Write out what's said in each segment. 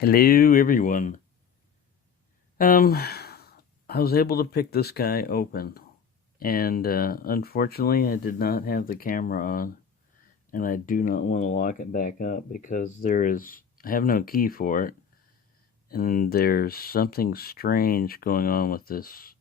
Hello, everyone. Um, I was able to pick this guy open, and unfortunately, I did not have the camera on, and I do not want to lock it back up because I have no key for it, and there's something strange going on with this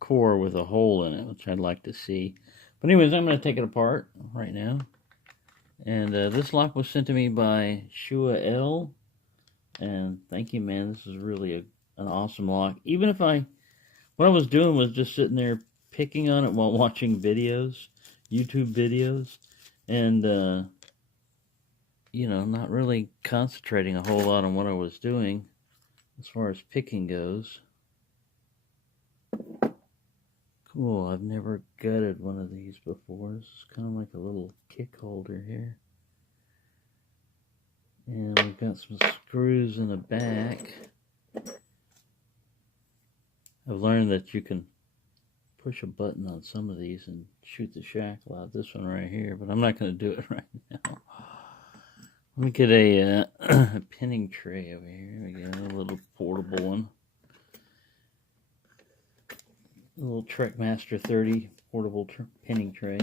core with a hole in it, which I'd like to see. But anyways, I'm going to take it apart right now, and this lock was sent to me by Shua L. And thank you, man. This is really an awesome lock. What I was doing was just sitting there picking on it while watching videos, YouTube videos, and, not really concentrating a whole lot on what I was doing as far as picking goes. Cool, I've never gutted one of these before. This is kind of like a little kick holder here. And we've got some screws in the back. I've learned that you can push a button on some of these and shoot the shackle out. This one right here, but I'm not going to do it right now. Let me get a pinning tray over here. We got a little portable one. A little Trekmaster 30 portable pinning tray.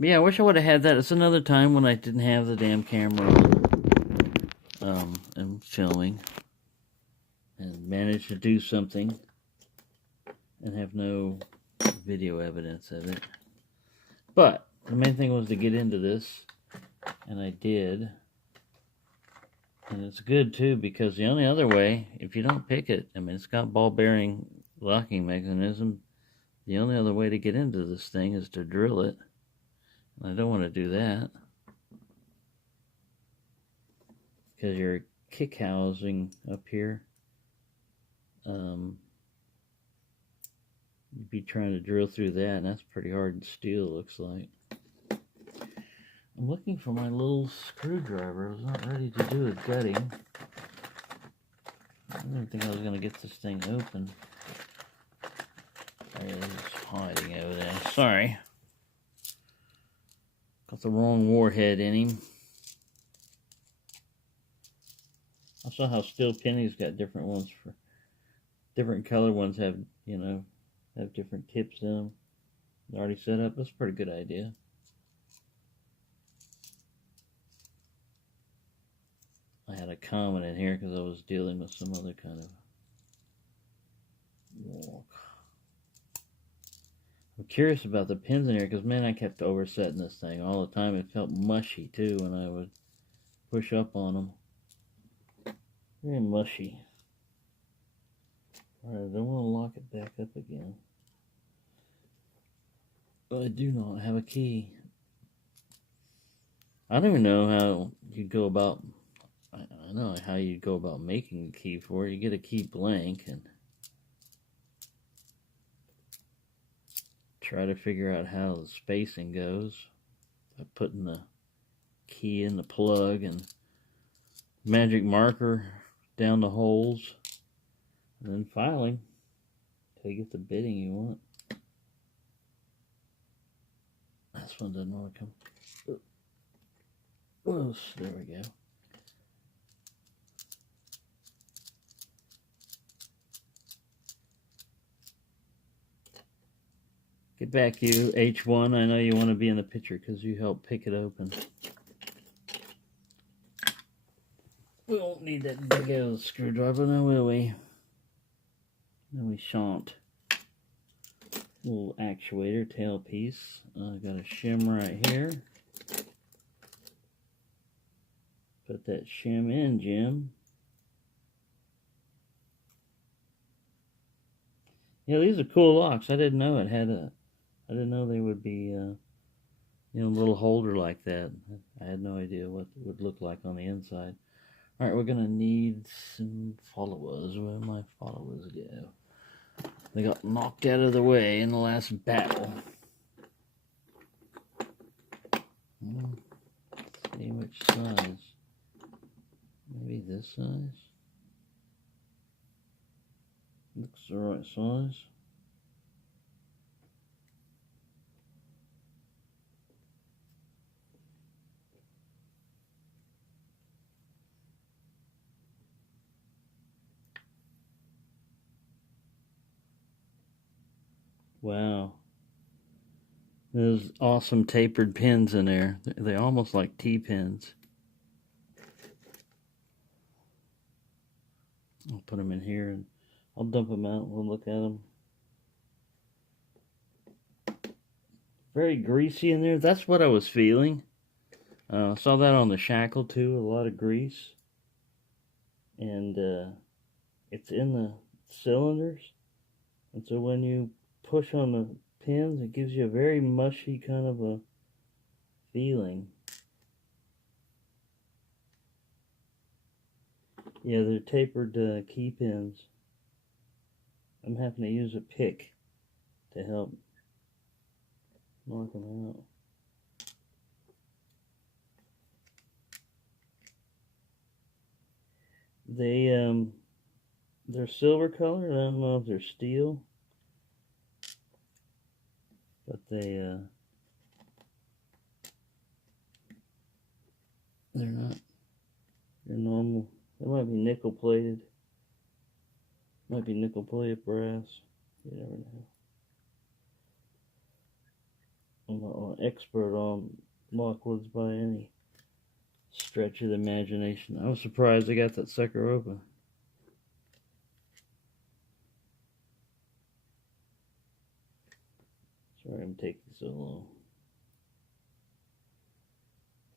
But yeah, I wish I would have had that. It's another time when I didn't have the damn camera and filming and managed to do something and have no video evidence of it. But the main thing was to get into this, and I did. And it's good too, because the only other way, if you don't pick it, I mean, it's got ball bearing locking mechanism. The only other way to get into this thing is to drill it. And I don't want to do that, because your kick housing up here, you'd be trying to drill through that, and that's pretty hard steel, looks like. I'm looking for my little screwdriver. I was not ready to do a gutting. I didn't think I was going to get this thing open. There it is, hiding over there. Sorry. Got the wrong warhead in him. I saw how steel pennies got different ones for different color ones have different tips in them. They're already set up. That's a pretty good idea. I had a comment in here because I was dealing with some other kind of walk. I'm curious about the pins in here because, man, I kept oversetting this thing all the time. It felt mushy too when I would push up on them. Very mushy. Alright, I don't want to lock it back up again. But I do not have a key. I don't even know how you go about. I know how you go about making a key for it. You get a key blank and try to figure out how the spacing goes by putting the key in the plug and magic marker down the holes, and then filing until you get the bitting you want. This one doesn't want to come. Oh, there we go. Get back, you, H1. I know you want to be in the picture because you helped pick it open. We won't need that big old screwdriver now, will we? No, we shan't. Little actuator tailpiece. Got a shim right here. Put that shim in, Jim. Yeah, these are cool locks. I didn't know it had a. I didn't know they would be, a little holder like that. I had no idea what it would look like on the inside. All right, we're gonna need some followers. Where my followers go? They got knocked out of the way in the last battle. Let's see which size. Maybe this size. Looks the right size. Wow. There's awesome tapered pins in there. They're almost like T-pins. I'll put them in here and I'll dump them out. We'll look at them. Very greasy in there. That's what I was feeling. Saw that on the shackle too. A lot of grease. And it's in the cylinders. And so when you push on the pins, it gives you a very mushy kind of a feeling. Yeah, they're tapered key pins. I'm having to use a pick to help mark them out. They're silver colored. I don't know if they're steel, but they're not. They're normal. They might be nickel plated. Might be nickel plated brass. You never know. I'm not an expert on Lockwoods by any stretch of the imagination. I was surprised I got that sucker open. Sorry I'm taking so long.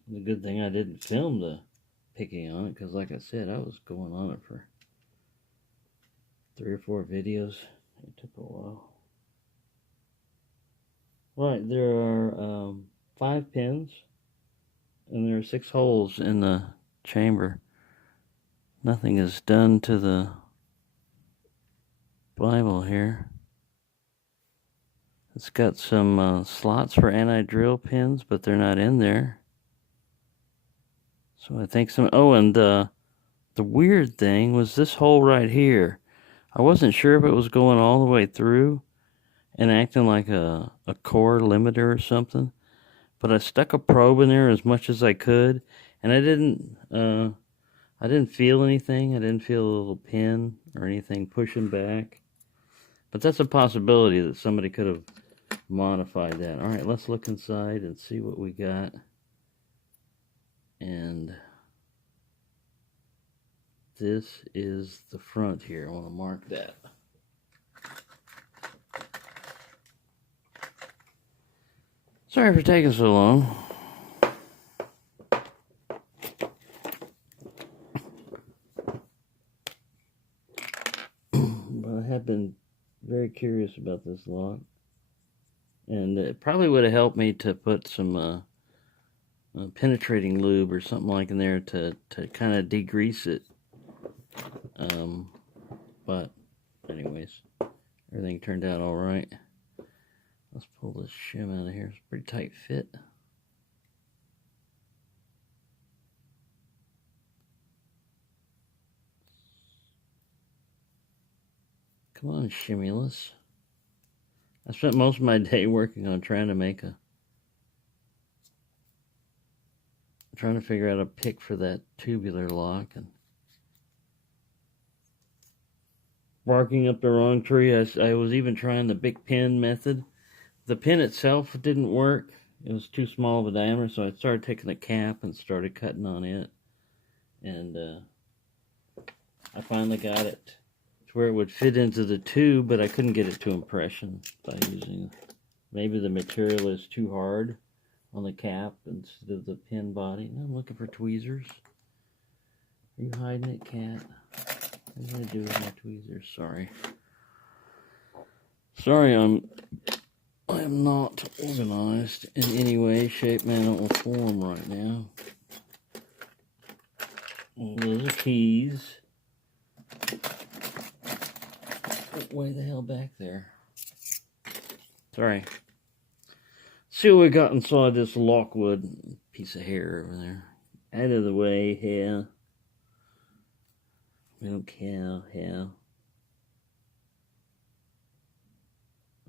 The good thing I didn't film the picking on it, because like I said, I was going on it for 3 or 4 videos. It took a while. Right, there are 5 pins, and there are 6 holes in the chamber. Nothing is done to the Bible here. It's got some slots for anti-drill pins, but they're not in there. So I think some... Oh, and the weird thing was this hole right here. I wasn't sure if it was going all the way through and acting like a core limiter or something, but I stuck a probe in there as much as I could, and I didn't feel anything. I didn't feel a little pin or anything pushing back. But that's a possibility that somebody could have modified that. All right, let's look inside and see what we got. And this is the front here. I want to mark that. Sorry for taking so long. But I have been very curious about this lock. And it probably would have helped me to put some penetrating lube or something like in there to kind of degrease it. But anyways, everything turned out all right. Let's pull this shim out of here. It's a pretty tight fit. Come on, Shimulus. I spent most of my day working on trying to figure out a pick for that tubular lock, and barking up the wrong tree. I was even trying the big pin method. The pin itself didn't work. It was too small of a diameter, so I started taking the cap and started cutting on it. And I finally got it to where it would fit into the tube, but I couldn't get it to impression by using... Maybe the material is too hard on the cap instead of the pin body. Now I'm looking for tweezers. Are you hiding it, cat? What did I do with my tweezers? Sorry. Sorry, I am not organized in any way, shape, manner, or form right now. Those are keys. Way the hell back there. Sorry. See what we got inside this Lockwood piece of hair over there. Out of the way here. We don't care here.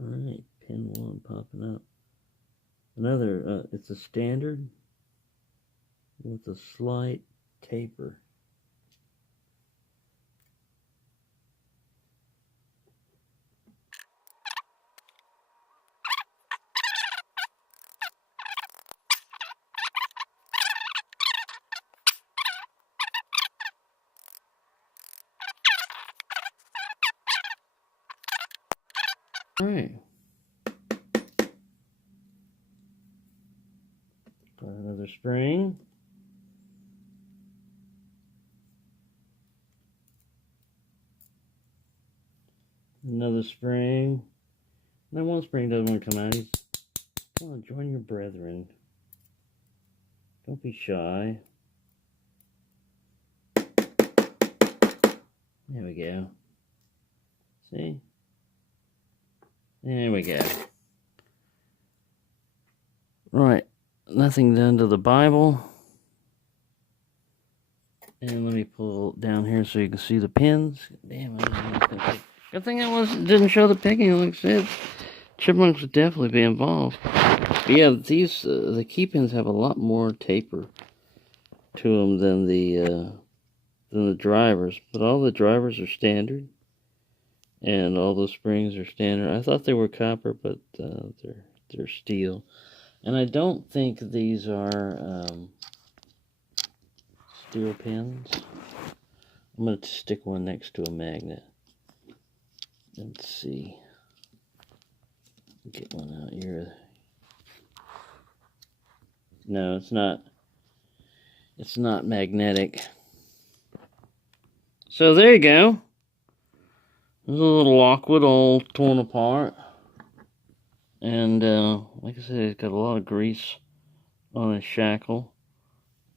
Alright, pin 1 popping up. Another, it's a standard with a slight taper. Another spring. Another spring. That one spring doesn't want to come out. Come on, join your brethren. Don't be shy. There we go. See? There we go. Right. Nothing done to the Bible. And let me pull down here so you can see the pins. Damn, I didn't know it was gonna pick. Good thing didn't show the picking. Like I said, chipmunks would definitely be involved. But yeah, these the key pins have a lot more taper to them than the drivers. But all the drivers are standard, and all the springs are standard. I thought they were copper, but they're steel. And I don't think these are steel pins. I'm going to stick one next to a magnet. Let's see. Get one out here. No, it's not. It's not magnetic. So there you go. There's a little Lockwood all torn apart. And like I said, it's got a lot of grease on its shackle.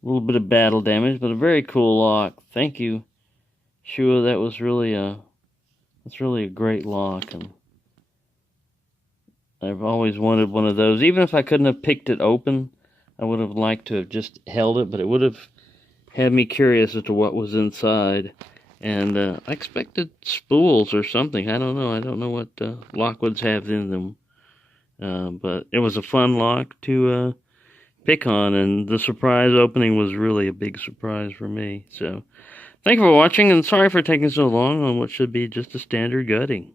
A little bit of battle damage, but a very cool lock. Thank you, Shua. That's really a great lock, and I've always wanted one of those. Even if I couldn't have picked it open, I would have liked to have just held it, but it would have had me curious as to what was inside. And I expected spools or something. I don't know. I don't know what Lockwoods have in them. But it was a fun lock to pick on, and the surprise opening was really a big surprise for me. So, thank you for watching, and sorry for taking so long on what should be just a standard gutting.